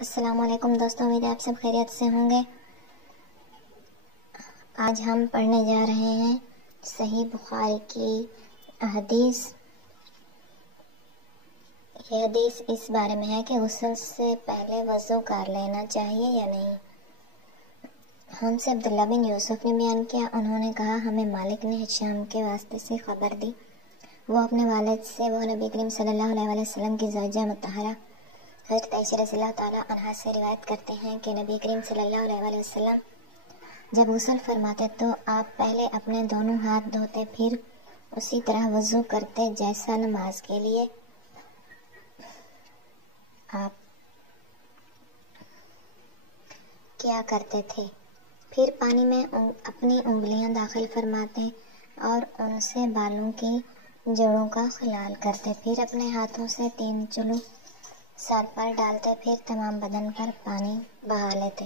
السلام علیکم دوستوں، امید ہے آپ سب خیریت سے ہوں گے۔ آج ہم پڑھنے جا رہے ہیں صحیح بخاری کی حدیث۔ یہ حدیث اس بارے میں ہے کہ غسل سے پہلے وضو کر لینا چاہیے یا نہیں۔ ہم سے عبداللہ بن یوسف نے بیان کیا، انہوں نے کہا ہمیں مالک نے ہشام کے واسطے سے خبر دی، وہ اپنے والد سے، وہ نبی کریم صلی اللہ علیہ وسلم کی زوجہ مطہرہ حضرت عائشہ رضی اللہ تعالیٰ عنہا سے روایت کرتے ہیں کہ نبی کریم صلی اللہ علیہ وسلم جب غسل فرماتے تو آپ پہلے اپنے دونوں ہاتھ دھوتے، پھر اسی طرح وضو کرتے جیسا نماز کے لیے آپ کیا کرتے تھے۔ پھر پانی میں اپنی انگلیاں داخل فرماتے اور ان سے بالوں کی جڑوں کا خلال کرتے، پھر اپنے ہاتھوں سے 3 چلو سر پر ڈالتے، پھر تمام بدن پر پانی بہا لیتے۔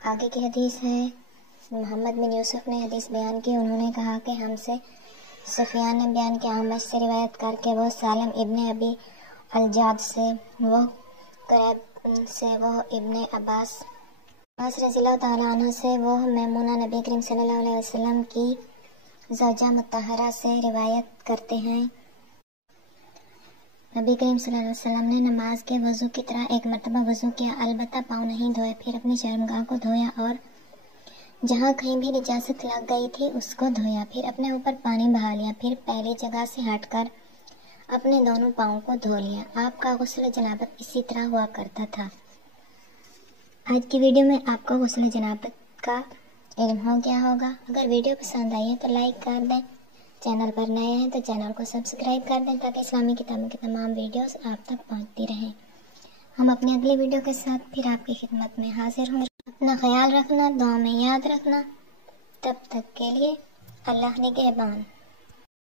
آگے کی حدیث ہے، محمد بن یوسف نے حدیث بیان کی، انہوں نے کہا کہ ہم سے سفیان نے بیان کیا، اعمش سے روایت کر کے، وہ سالم ابن ابی الجعد سے، وہ قریب سے، وہ ابن عباس رضی اللہ تعالیٰ عنہ سے، وہ میمونہ نبی کریم صلی اللہ علیہ وسلم کی زوجہ مطہرہ سے روایت کرتے ہیں، نبی کریم صلی اللہ علیہ وسلم نے نماز کے وضو کی طرح ایک مرتبہ وضو کیا، البتہ پاؤں نہیں دھوئے، پھر اپنی شرمگاہ کو دھویا اور جہاں کہیں بھی نجاست لگ گئی تھی اس کو دھویا، پھر اپنے اوپر پانی بہا لیا، پھر پہلی جگہ سے ہٹ کر اپنے دونوں پاؤں کو دھو لیا۔ آپ کا غسل جنابت اسی طرح ہوا کرتا تھا۔ آج کی ویڈیو میں آپ کو غسل جنابت کا علم ہو گیا ہوگا۔ اگر ویڈیو پسند آئی ہے تو لائک کر دیں، چینل پر نئے ہیں تو چینل کو سبسکرائب کر دیں تاکہ اسلامی کتابوں کی تمام ویڈیوز آپ تک پہنچتی رہیں۔ ہم اپنی اگلی ویڈیو کے ساتھ پھر آپ کی خدمت میں حاضر ہوں۔ اپنا خیال رکھنا، دعا میں یاد رکھنا۔ تب تک کے لیے اللہ نگہبان۔